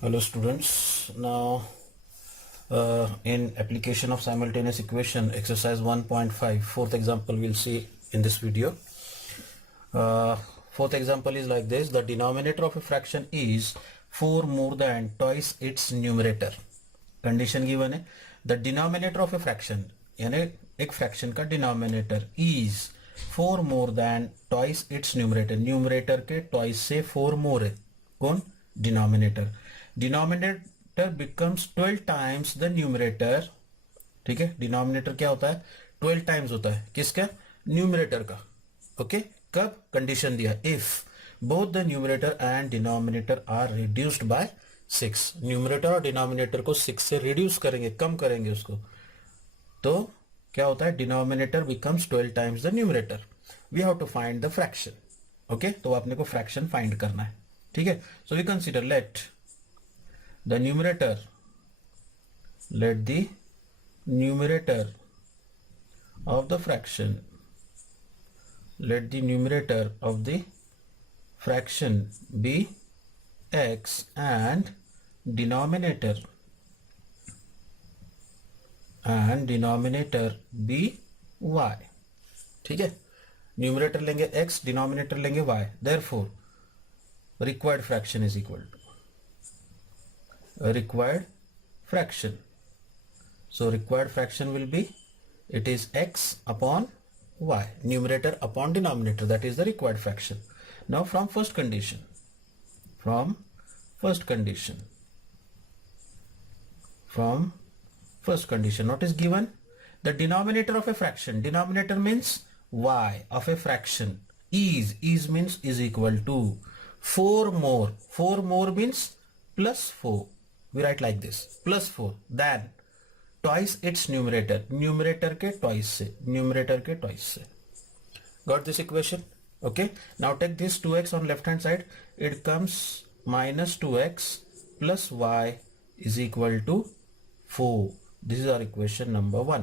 Hello students. Now in application of simultaneous equation exercise 1.5 fourth example we'll see in this video. Fourth example is like this: the denominator of a fraction is 4 more than twice its numerator. Condition given है the denominator of a fraction यानी एक fraction का denominator is 4 more than twice its numerator. numerator के twice से 4 more है. कौन? denominator. Denominator becomes 12 times the numerator. ठीक है, डिनोमिनेटर क्या होता है? 12 टाइम्स होता है. किसका? न्यूमरेटर का. ओके, कब? कंडीशन दिया if both the numerator and denominator are reduced by 6. Numerator और डिनोमिनेटर को 6 से रिड्यूस करेंगे, कम करेंगे उसको, तो क्या होता है? Denominator becomes 12 times the numerator. We have to find the fraction. Okay, तो आपने को फ्रैक्शन फाइंड करना है. ठीक है, so we consider let the numerator of the fraction be x and denominator be y. ठीक है, न्यूमरेटर लेंगे x, डिनोमिनेटर लेंगे y. therefore required fraction is equal to required fraction. So required fraction will be, it is x upon y, numerator upon denominator, that is the required fraction. Now from first condition what is given? The denominator of a fraction, denominator means y of a fraction, is means is equal to 4 more means plus 4. We write like this, plus 4 than twice its numerator, numerator के twice से. Got this equation? Okay, now take this 2x on left hand side, it comes minus 2x plus y is equal to 4. This is our equation number 1.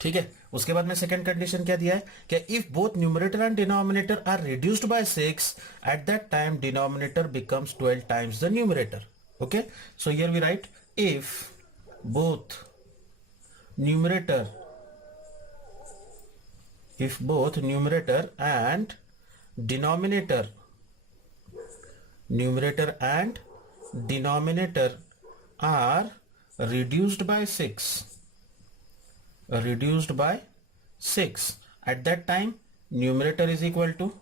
ठीक है, उसके बाद में second condition क्या दिया है? क्या if both numerator and denominator are reduced by 6, at that time denominator becomes 12 times the numerator. Okay, so here we write if both numerator and denominator are reduced by 6, at that time numerator is equal to,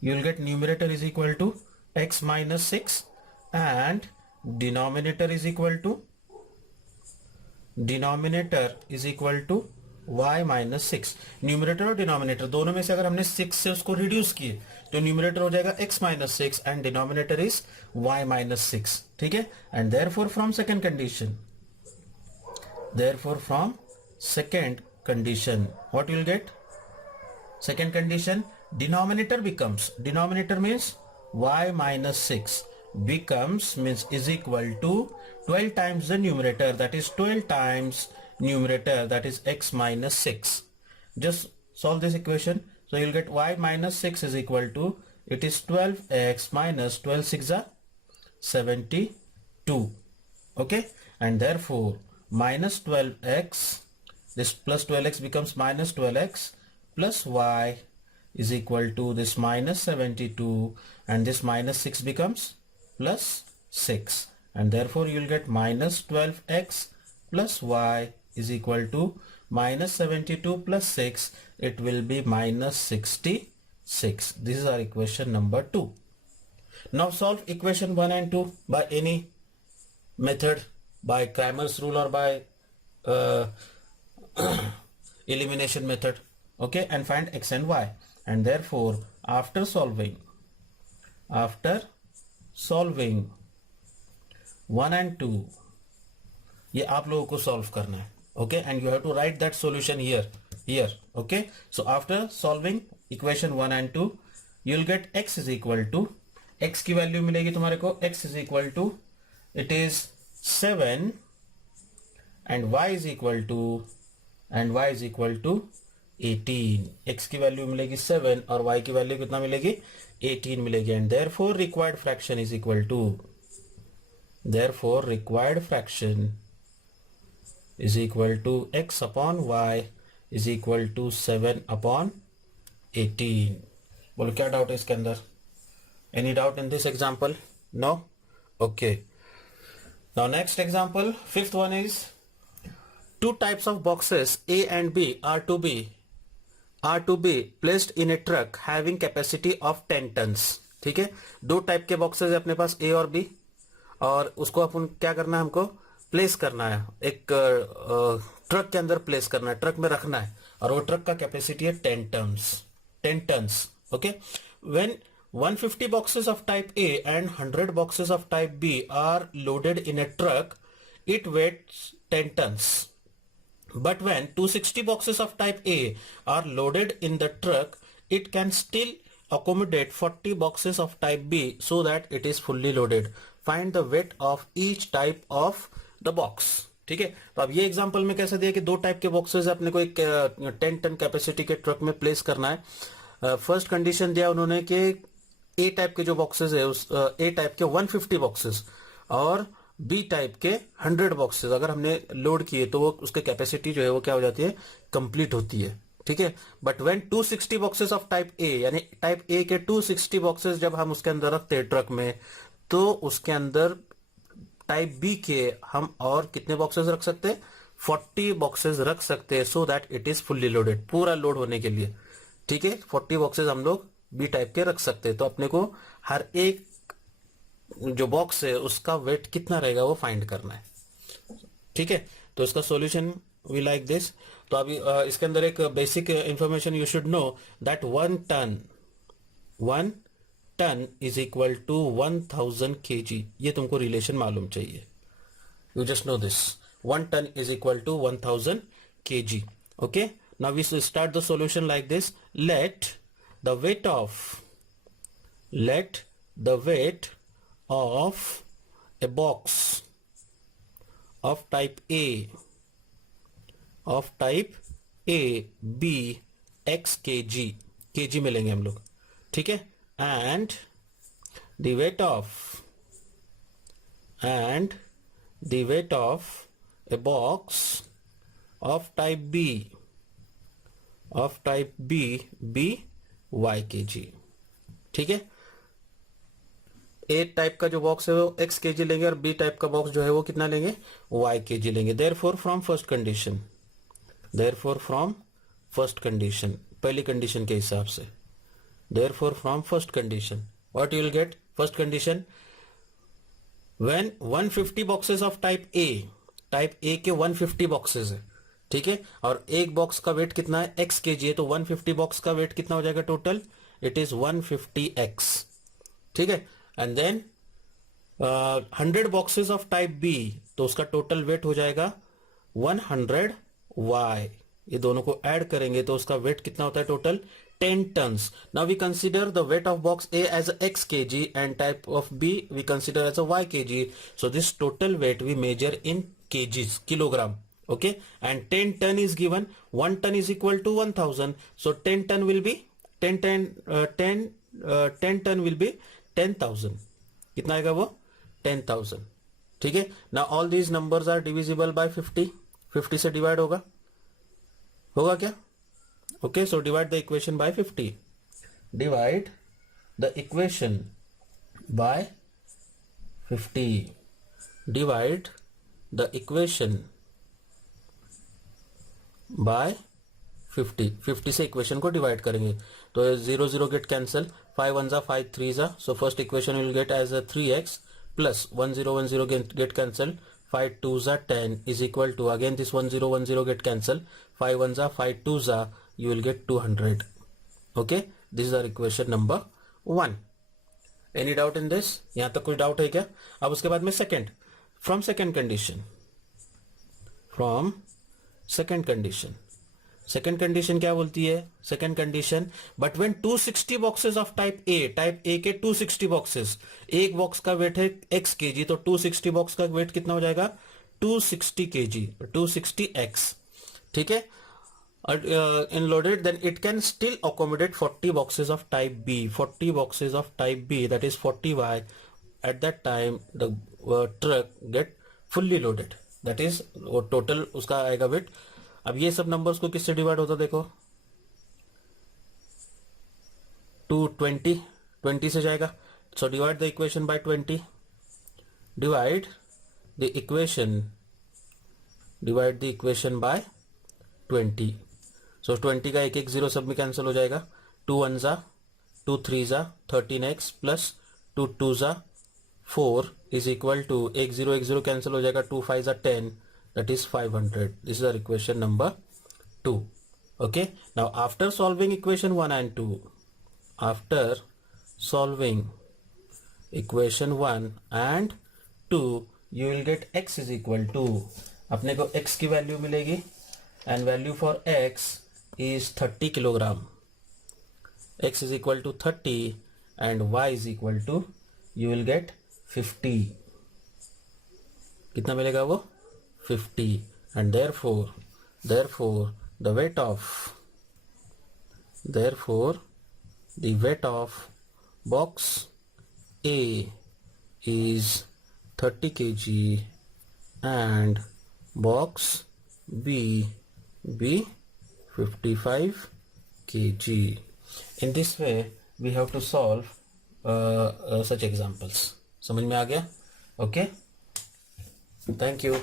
you will get numerator is equal to x minus 6 and denominator is equal to y minus 6. Numerator और denominator दोनों में से अगर हमने 6 से उसको reduce किए तो न्यूमरेटर हो जाएगा x minus 6 and denominator is y minus 6. ठीक है, and therefore from second condition what you will get? Second condition, denominator means y minus 6 means is equal to 12 times the numerator, that is 12 times numerator, that is x minus 6. Just solve this equation. So you'll get y minus 6 is equal to, it is 12x minus 12 6 are 72. Okay, and therefore minus 12x, this plus 12x becomes minus 12x plus y is equal to this minus 72, and this minus 6 becomes plus 6, and therefore you will get minus 12x plus y is equal to minus 72 plus 6, it will be minus 66. This is our equation number 2. Now solve equation 1 and 2 by any method, by Cramer's rule or by elimination method. Okay, and find x and y. And therefore after solving 1 and 2, ये आप लोगों को solve करना है. Okay, and you have to write that solution here. Okay, so after solving equation 1 and 2, you will get x is equal to, x की value मिलेगी तुम्हारे को, x is equal to, it is 7 and y is equal to 18, x की value मिलेगी 7 और y की value कितना मिलेगी 18 मिलेगी, and therefore required fraction is equal to, therefore required fraction is equal to x upon y is equal to 7 upon 18. बोलो क्या doubt है इसके अंदर? Any doubt in this example? No? Okay. Now next example, fifth one is two types of boxes A and B are to be placed in a truck having capacity of 10 tons. ठीक है, दो type के boxes है अपने पास A और B, और उसको अपन क्या करना है, हमको प्लेस करना है एक ट्रक के अंदर, प्लेस करना है, ट्रक में रखना है, और वो ट्रक का कैपेसिटी है 10 tons. Okay, when 150 boxes of type A and 100 boxes of type B are loaded in a truck, it weighs 10 tons. But when 260 boxes of type A are loaded in the truck, it can still accommodate 40 boxes of type B so that it is fully loaded. Find the weight of each type of the box. ठीक है, तो अब ये example में कैसे दिया कि दो टाइप के बॉक्सेस है, अपने को एक 10 टन कैपेसिटी के ट्रक में प्लेस करना है. फर्स्ट कंडीशन दिया उन्होंने कि ए टाइप के जो बॉक्सेस है, उस ए टाइप के 150 बॉक्सेस और बी टाइप के 100 बॉक्सेस अगर हमने लोड किए तो वो उसके कैपेसिटी जो है वो क्या हो जाती है, कंप्लीट होती है. ठीक है, but when 260 boxes of type A, यानी टाइप ए के 260 बॉक्सेस जब हम उसके अंदर रखते हैं ट्रक में, तो उसके अंदर टाइप बी के हम और कितने बॉक्सेस रख सकते हैं, 40 बॉक्सेस रख सकते हैं, so that it is fully loaded, पूरा लोड होने के लिए. ठीक है, 40 बॉक्सेस हम लोग बी टाइप के रख सकते हैं. तो अपने को हर एक जो बॉक्स है उसका वेट कितना रहेगा वो फाइंड करना है. ठीक है, तो इसका सॉल्यूशन वी लाइक दिस. तो अभी इसके अंदर एक basic information you should know that 1 ton is equal to 1000 kg. ये तुमको रिलेशन मालूम चाहिए. You just know this, 1 ton is equal to 1000 kg. Okay, now we start the solution like this. Let the weight of a box of type A B x kg, kg में लेंगे हम लोग. ठीक है, and the weight of a box of type B B y kg. ठीक है, ए type का जो बॉक्स है वो x kg लेंगे और बी टाइप का बॉक्स जो है वो कितना लेंगे, y kg लेंगे. देयरफॉर फ्रॉम फर्स्ट कंडीशन, पहली कंडीशन के हिसाब से, therefore from first condition what you will gate. First condition, when 150 boxes of type A के 150 बॉक्सेस है. ठीक है, और एक बॉक्स का वेट कितना है, x kg है, तो 150 बॉक्स का वेट कितना हो जाएगा टोटल, इट इज 150x. ठीक है, and then 100 boxes of type B, तो उसका टोटल वेट हो जाएगा 100y. ये दोनों को ऐड करेंगे तो उसका वेट कितना होता है total, 10 tons. Now we consider the weight of box A as x kg and type of B we consider as y kg. So this total weight we measure in kgs, kilogram. Okay, and 10 ton is given, 1 ton is equal to 1000, so 10 ton will be 10 ton will be 10,000. कितना आएगा वो, 10,000. ठीक है, now all these numbers are divisible by 50 से divide होगा क्या? Okay, so divide the equation by 50. Divide the equation by 50. Divide the equation bye 50 से equation को डिवाइड करेंगे तो 0 गेट कैंसिल, 5 1 जा 5 3 जा, so first equation will get as 3x plus 1 0 get cancel, 5 2 जा 10 is equal to, again this 1 0 get cancel, 5 1 जा 5 2 जा, you will get 200. Okay, this is our equation number 1. Any doubt in this? यहां तक कोई doubt है क्या? अब उसके बाद में सेकंड, फ्रॉम सेकंड कंडीशन क्या बोलती है? Second condition, but when 260 boxes of type A के 260 बॉक्सेस, एक बॉक्स का वेट है x kg, तो 260 बॉक्स का वेट कितना हो जाएगा, 260 kg, 260x. ठीक है, in loaded, then it can still accommodate 40 boxes of type B. 40 boxes of type B, that is 40Y. At that time the truck get fully loaded, that is total उसका आएगा wait. अब ये सब numbers को किससे divide होता देखो, 20 से जाएगा. So divide the equation by 20. Divide the equation by 20. So 20 का एक जीरो सब में कैंसिल हो जाएगा. 2 1 जा 2 3 जा 13x प्लस 2 2 जा 4 इज इक्वल टू एक जीरो कैंसिल हो जाएगा. 2 5 जा 10, that is 500. This is our equation number 2. Okay, now after solving equation 1 and 2, after solving equation 1 and 2, you will get x is equal to, अपने को x की value मिलेगी and value for x is 30 kilogram. X is equal to 30 and y is equal to, you will get 50. कितना मिलेगा वो 50. And therefore the weight of box A is 30 kg and box B 55 kg. In this way we have to solve such examples. समझ में आ गया? Okay, thank you.